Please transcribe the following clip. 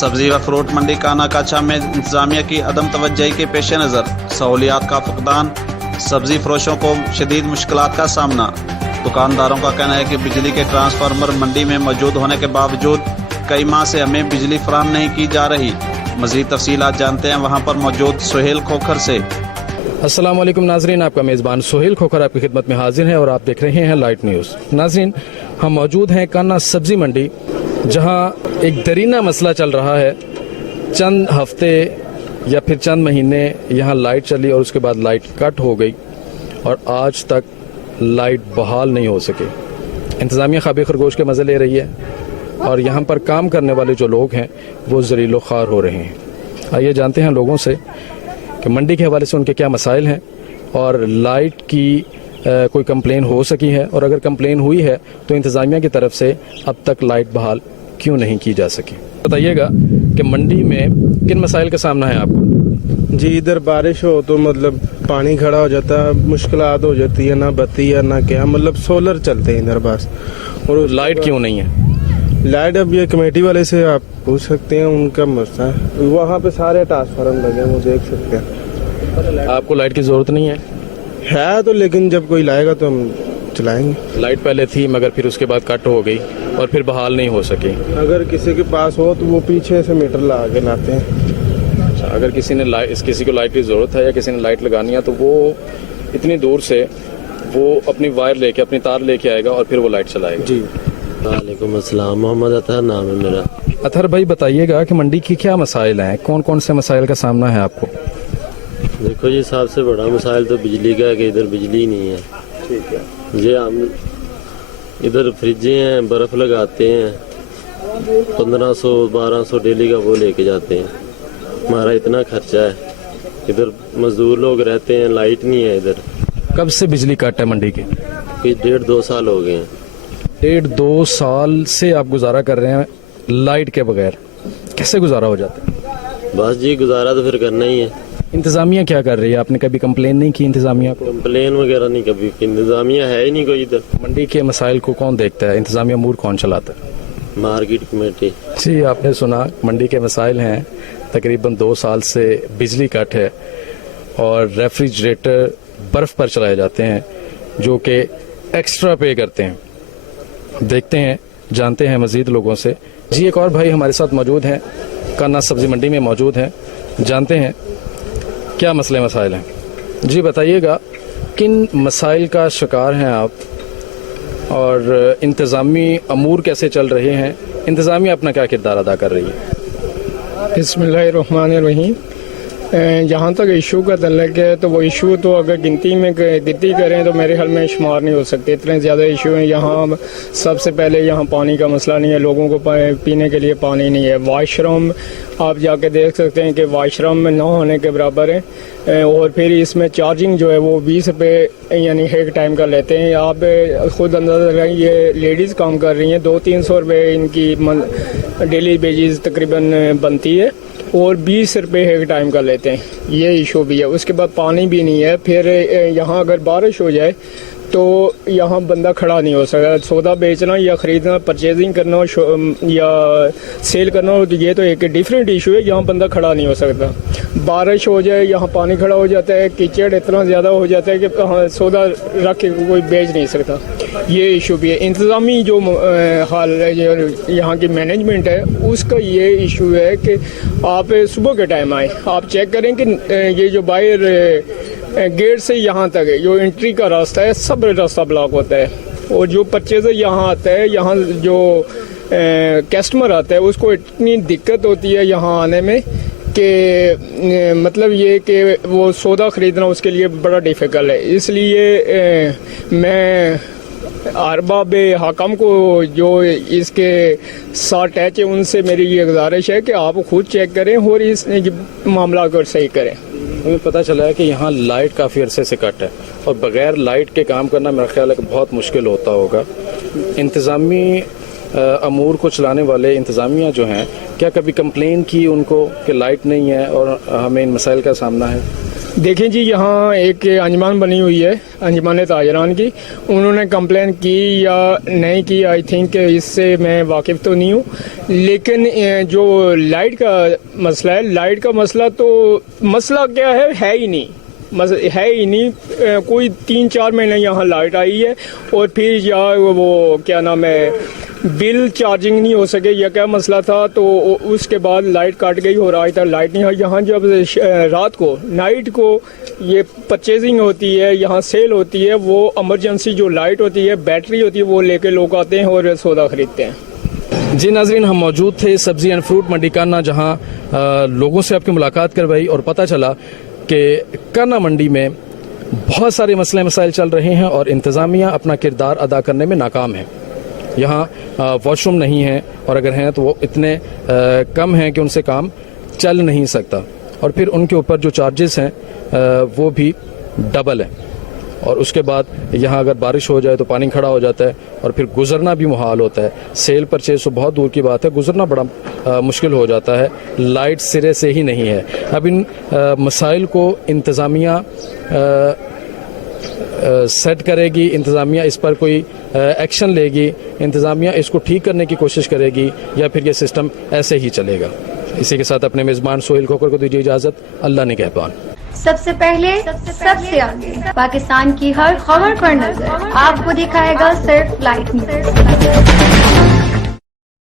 सब्जी व फ्रूट मंडी काना काछा में इंतजामिया की अदम तवज्जोही के पेश नज़र सहूलियात का फुकदान, सब्जी फरोशों को शदीद मुश्किलात का सामना। दुकानदारों का कहना है कि बिजली के ट्रांसफार्मर मंडी में मौजूद होने के बावजूद कई माह से हमें बिजली फराहम नहीं की जा रही। मज़ीद तफसीलात जानते हैं वहाँ पर मौजूद सुहेल खोखर से। अस्सलाम वालेकुम नाजरीन, आपका मेज़बान सुहेल खोखर आपकी खिदमत में हाजिर है और आप देख रहे हैं लाइट न्यूज़। नाजरीन, हम मौजूद हैं काना सब्जी मंडी, जहां एक दरीना मसला चल रहा है। चंद हफ्ते या फिर चंद महीने यहां लाइट चली और उसके बाद लाइट कट हो गई और आज तक लाइट बहाल नहीं हो सके। इंतज़ामिया ख़ाबे खरगोश के मज़े ले रही है और यहां पर काम करने वाले जो लोग हैं वो ज़रीलो ख़ार हो रहे हैं। आइए जानते हैं लोगों से कि मंडी के हवाले से उनके क्या मसाइल हैं और लाइट की कोई कंप्लेन हो सकी है, और अगर कंप्लेन हुई है तो इंतज़ामिया की तरफ से अब तक लाइट बहाल क्यों नहीं की जा सकी। बताइएगा कि मंडी में किन मसाइल का सामना है आपको? जी, इधर बारिश हो तो मतलब पानी खड़ा हो जाता है, मुश्किलात हो जाती है, ना बत्ती है ना क्या, मतलब सोलर चलते हैं इधर बस। और लाइट क्यों नहीं है? लाइट अब ये कमेटी वाले से आप पूछ सकते हैं, उनका मसला है। वहाँ पे सारे ट्रांसफार्मर लगे हैं, वो देख सकते हैं। आपको लाइट की ज़रूरत नहीं है तो, लेकिन जब कोई लाएगा तो हम चलाएंगे। लाइट पहले थी मगर फिर उसके बाद कट हो गई और फिर बहाल नहीं हो सकी। अगर किसी के पास हो तो वो पीछे से मीटर लगा के लाते हैं। अगर किसी को लाइट की ज़रूरत है या किसी ने लाइट लगानी है तो वो इतनी दूर से वो अपनी वायर लेके, अपनी तार लेके आएगा और फिर वो लाइट चलाएगा। जी, वालेकुम अस्सलाम। मोहम्मद अतहर नाम है मेरा। अतहर भाई, बताइएगा कि मंडी की क्या मसाइल हैं, कौन कौन से मसाइल का सामना है आपको? देखो जी, सबसे बड़ा मसाइल तो बिजली का है कि इधर बिजली नहीं है। ठीक है। ये हम इधर फ्रिजें हैं, बर्फ़ लगाते हैं, 1500-1200 डेली का वो लेके जाते हैं। हमारा इतना खर्चा है। इधर मजदूर लोग रहते हैं, लाइट नहीं है इधर। कब से बिजली कट है मंडी की? 1.5-2 साल हो गए हैं। 1.5-2 साल से आप गुजारा कर रहे हैं लाइट के बगैर, कैसे गुजारा हो जाता है? बस जी, गुजारा तो फिर करना ही है। इंतज़ामिया क्या कर रही है? आपने कभी कंप्लेन नहीं की इंतज़ामिया को? कंप्लेन वगैरह नहीं कभी की, इंतजामिया है ही नहीं कोई इधर। मंडी के मसाइल को कौन देखता है? इंतज़ामिया अमूर कौन चलाता है? Market committee. जी, आपने सुना, मंडी के मसाइल हैं। तकरीबन 2 साल से बिजली कट है और रेफ्रिजरेटर बर्फ़ पर चलाए जाते हैं जो कि एक्स्ट्रा पे करते हैं। देखते हैं, जानते हैं मज़ीद लोगों से। जी, एक और भाई हमारे साथ मौजूद हैं, काना सब्ज़ी मंडी में मौजूद हैं, जानते हैं क्या मसले मसाइल हैं। जी बताइएगा, किन मसाइल का शिकार हैं आप और इंतज़ामी अमूर कैसे चल रहे हैं? इंतज़ामिया अपना क्या किरदार अदा कर रही है? बिस्मिल्लाहिर्रहमानिर्रहीम। जहाँ तक इशू का तल्लुक है तो वो इशू तो अगर गिनती करें तो मेरे ख्याल में शुमार नहीं हो सकते, इतने ज़्यादा इशू हैं। यहाँ सबसे पहले यहाँ पानी का मसला नहीं है, लोगों को पीने के लिए पानी नहीं है। वाशरूम आप जाके देख सकते हैं कि वाशरूम में न होने के बराबर है। और फिर इसमें चार्जिंग जो है वो 20 रुपये यानी एक टाइम का लेते हैं। आप खुद अंदाज़ा लगाएं, ये लेडीज़ काम कर रही हैं, 200-300 रुपये इनकी डेली बेजिस तकरीबन बनती है और 20 रुपये एक टाइम का लेते हैं। ये इशू भी है। उसके बाद पानी भी नहीं है। फिर यहाँ अगर बारिश हो जाए तो यहाँ बंदा खड़ा नहीं हो सकता। सौदा बेचना या ख़रीदना, परचेजिंग करना या सेल करना हो तो ये तो एक डिफरेंट इशू है, यहाँ बंदा खड़ा नहीं हो सकता। बारिश हो जाए, यहाँ पानी खड़ा हो जाता है, कीचड़ इतना ज़्यादा हो जाता है कि हाँ सौदा रख के कोई बेच नहीं सकता। ये इशू भी है। इंतज़ामी जो हाल है, जो यहाँ की मैनेजमेंट है, उसका ये इशू है कि आप सुबह के टाइम आए, आप चेक करें कि ये जो बाहर गेट से यहाँ तक है, जो एंट्री का रास्ता है, सब रास्ता ब्लॉक होता है। और जो परचेज़र यहाँ आता है, यहाँ जो कस्टमर आता है, उसको इतनी दिक्कत होती है यहाँ आने में कि मतलब ये कि वो सौदा ख़रीदना उसके लिए बड़ा डिफ़िकल्ट है। इसलिए मैं अरबाब हकम को जो इसके साथ टच है, उनसे मेरी ये गुजारिश है कि आप खुद चेक करें और इस मामला को सही करें। हमें पता चला है कि यहाँ लाइट काफ़ी अरसे से कट है और बग़ैर लाइट के काम करना मेरा ख्याल है कि बहुत मुश्किल होता होगा। इंतज़ामी अमूर को चलाने वाले इंतज़ामिया जो हैं, क्या कभी कंप्लेन की उनको कि लाइट नहीं है और हमें इन मसाइल का सामना है? देखें जी, यहाँ एक अंजमन बनी हुई है, अंजमन ताजरान की। उन्होंने कंप्लेन की या नहीं की, आई थिंक इससे मैं वाकिफ़ तो नहीं हूँ, लेकिन जो लाइट का मसला है, लाइट का मसला तो मसला क्या है ही नहीं, है ही नहीं। कोई 3-4 महीने यहाँ लाइट आई है और फिर यहाँ वो क्या नाम है, बिल चार्जिंग नहीं हो सके या क्या मसला था, तो उसके बाद लाइट काट गई और आज तक लाइट नहीं है। यहाँ जब रात को, नाइट को ये परचेजिंग होती है, यहाँ सेल होती है, वो इमरजेंसी जो लाइट होती है, बैटरी होती है, वो लेके लोग आते हैं और सौदा खरीदते हैं। जी नाजरीन, हम मौजूद थे सब्जी एंड फ्रूट मंडी कान्ना, जहाँ लोगों से आपकी मुलाकात करवाई और पता चला कि कान्ना मंडी में बहुत सारे मसले मसाइल चल रहे हैं और इंतज़ामिया अपना किरदार अदा करने में नाकाम है। यहाँ वॉशरूम नहीं है और अगर हैं तो वो इतने कम हैं कि उनसे काम चल नहीं सकता, और फिर उनके ऊपर जो चार्जेस हैं वो भी डबल है। और उसके बाद यहाँ अगर बारिश हो जाए तो पानी खड़ा हो जाता है और फिर गुजरना भी मुहाल होता है। सेल परचेज तो बहुत दूर की बात है, गुजरना बड़ा मुश्किल हो जाता है। लाइट सिरे से ही नहीं है। अब इन मसाइल को इंतज़ामिया सेट करेगी, इंतज़ामिया इस पर कोई एक्शन लेगी, इंतज़ामिया इसको ठीक करने की कोशिश करेगी, या फिर ये सिस्टम ऐसे ही चलेगा। इसी के साथ अपने मेज़बान सोहेल खोकर को दीजिए इजाज़त। अल्लाह निगहबान। सबसे पहले सबसे आगे पाकिस्तान की हर खबर पर नजर आपको दिखाएगा सिर्फ लाइट न्यूज़।